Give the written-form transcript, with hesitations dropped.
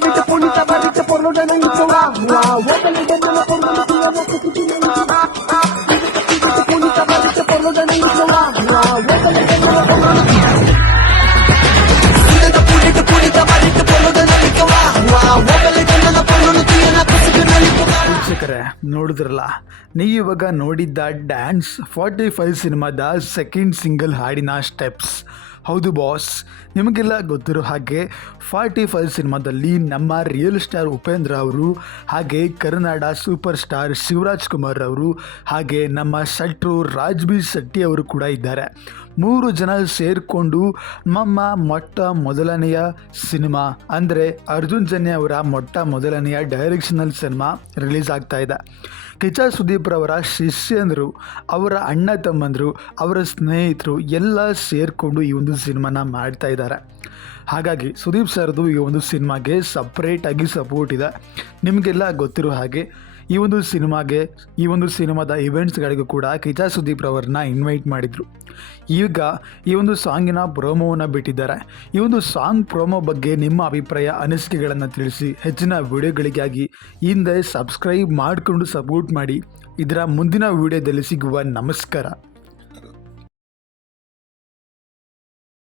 pulita barita por lo de la nicola. Vuelve el veneno por lo de tu amor que tú tienes. Pulita barita por lo de la nicola. Vuelve el veneno por lo de ವೀಕ್ಷಕರೇ, ನೋಡಿದ್ರಲ್ಲ, ನೀವು ಇವಾಗ ನೋಡಿದ್ದ dance 45 ಸಿನಿಮಾದ second single ಹಾಡಿನ steps. ಹೌದು boss, ನಿಮಗೆಲ್ಲ ಗೊತ್ತಿರೋ ಹಾಗೆ 45 ಸಿನಿಮಾದಲ್ಲಿ ನಮ್ಮ ರಿಯಲ್ ಸ್ಟಾರ್ ಉಪೇಂದ್ರ ಅವರು, ಹಾಗೆ ಕರ್ನಾಡ ಸೂಪರ್ ಸ್ಟಾರ್ ಶಿವರಾಜ್ ಕುಮಾರ್ ಅವರು, ಹಾಗೆ ನಮ್ಮ ಶಟ್ರು ರಾಜ್ಬಿ ಶೆಟ್ಟಿ ಅವರು ಕೂಡ ಇದ್ದಾರೆ. 3 ಜನ ಸೇರಿಕೊಂಡು ನಮ್ಮ ಮೊದಲನೆಯ ಸಿನಿಮಾ ಅಂದರೆ ಅರ್ಜುನ್ ಜನ್ಯ ಅವರ ಮೊದಲನೆಯ ಡೈರೆಕ್ಷನಲ್ ಸಿನಿಮಾ ರಿಲೀಸ್ ಆಗ್ತಾ ಇದೆ. ಕಿಚ್ಚ ಸುದೀಪ್ ರವರ ಶಿಷ್ಯಂದರು, ಅವರ ಅಣ್ಣ ತಮ್ಮಂದರು, ಅವರ ಸ್ನೇಹಿತರು ಎಲ್ಲ ಸೇರಿಕೊಂಡು ಈ ಒಂದು ಸಿನಿಮಾನ ಮಾಡ್ತಾ ಇದ್ದಾರೆ. ಹಾಗಾಗಿ ಸುದೀಪ್ ಸರ್ದು ಈ ಒಂದು ಸಿನಿಮಾಗೆ ಸಪ್ರೇಟಾಗಿ ಸಪೋರ್ಟ್ ಇದೆ. ನಿಮಗೆಲ್ಲ ಗೊತ್ತಿರೋ ಹಾಗೆ ಈ ಒಂದು ಸಿನಿಮಾದ ಇವೆಂಟ್ಸ್ಗಳಿಗೂ ಕೂಡ ಕಿಚ್ಚ ಸುದೀಪ್ ರವರನ್ನ ಇನ್ವೈಟ್ ಮಾಡಿದರು. ಈಗ ಈ ಒಂದು ಸಾಂಗಿನ ಪ್ರೋಮೋವನ್ನು ಬಿಟ್ಟಿದ್ದಾರೆ. ಈ ಒಂದು ಸಾಂಗ್ ಪ್ರೋಮೋ ಬಗ್ಗೆ ನಿಮ್ಮ ಅಭಿಪ್ರಾಯ, ಅನಿಸಿಕೆಗಳನ್ನು ತಿಳಿಸಿ. ಹೆಚ್ಚಿನ ವಿಡಿಯೋಗಳಿಗಾಗಿ ಹಿಂದೆ ಸಬ್ಸ್ಕ್ರೈಬ್ ಮಾಡಿಕೊಂಡು ಸಪೋರ್ಟ್ ಮಾಡಿ. ಇದರ ಮುಂದಿನ ವಿಡಿಯೋದಲ್ಲಿ ಸಿಗುವ. ನಮಸ್ಕಾರ.